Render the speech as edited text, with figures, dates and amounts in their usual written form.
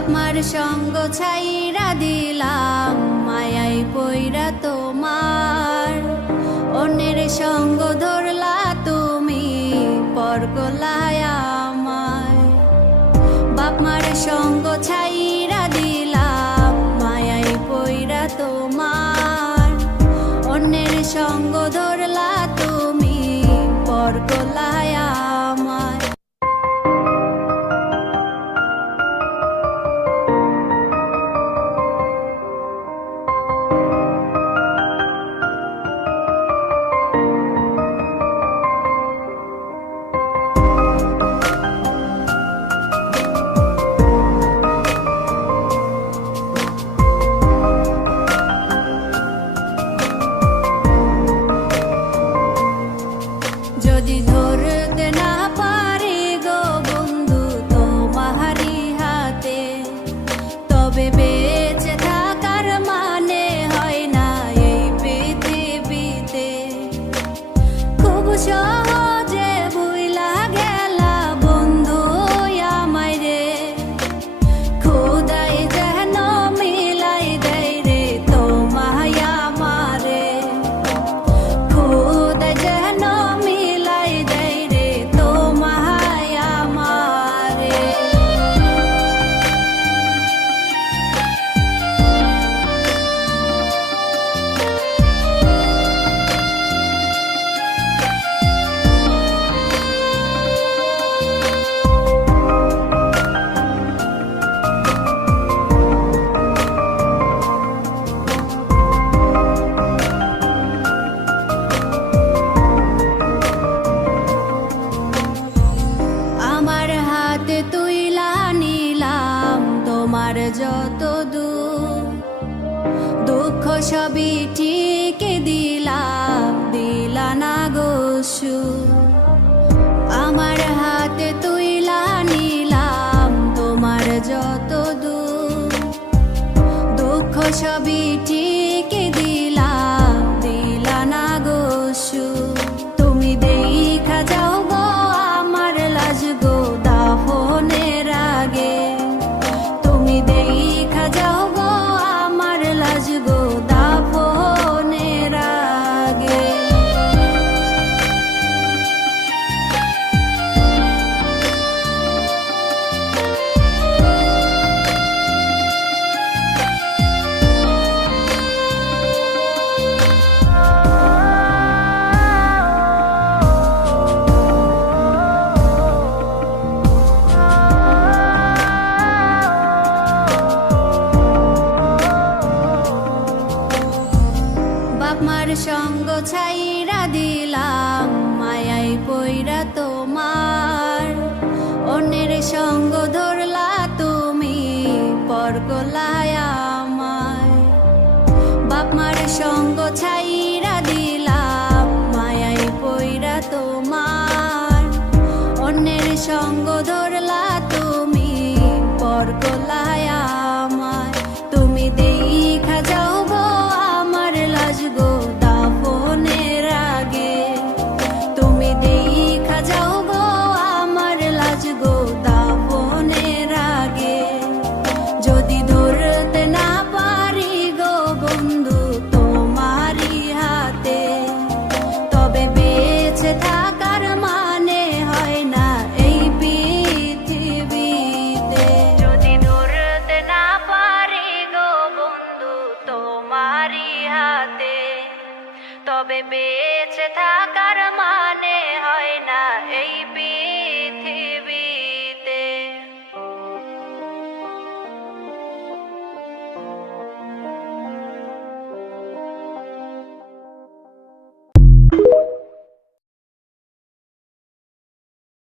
বাপ মার সঙ্গ ছাইরা দিলাম মায়াই পইরা তোমার, অন্যের সঙ্গ ধরলা তুমি পর করলায় আমায়। বাপ মার সঙ্গ ছাইরা দিলাম মায়াই পইরা তোমার, অন্যের সঙ্গ ধরলা তুমি পর করলায় আমায়। যদি ধরতে না পারি গো বন্ধু তোমারি হাতে, তবে বেঁচে থাকার মানে হয় না এই পৃথিবীতে। খুব সহজে ভুইলা গেলা বন্ধু আমায় রে, খোদাই যেন মিলাই দেয় রে তোমায় আমারে, খোদাই যেন মিলাই দেয় রে তোমায় আমারে। আমার হাতে তুইলা নিলাম তোমার যত দুঃখ সবই ঠিক দিলাম, দিলা না গো সুখ। আমার হাতে তুইলা নিলাম তোমার যত দুঃখ সবই ঠিক দিলাম, দিলা না গো সুখ। তুমি দেখা যাও গো আমার লাজ গো দাফনের আগে, তুমি দেখা যাও গো আমার লাজ গো দাফনের আগে। বাপ মার সঙ্গ ছাইরা দিলাম মায়াই পইরা তোমার, অন্যের সঙ্গ ধরলা তুমি পর করলায় আমায়। বাপ মার সঙ্গ ছাইরা দিলাম মায়াই পইরা তোমার, অন্যের সঙ্গ ধরলা তুমি পর করলায় আমায়। তুমি দেখা যাও গো আমার লাজ গো দাফনের আগে, তুমি দেখা যাও গো আমার লাজ গো দাফনের আগে। যদি ধরতে না পারি গো বন্ধু তোমারি হাতে, তবে বেঁচে থাকার মানে হয় না এই পৃথিবীতে। যদি ধরতে না পারি গো বন্ধু তোমারি হাতে, তবে বেঁচে থাকার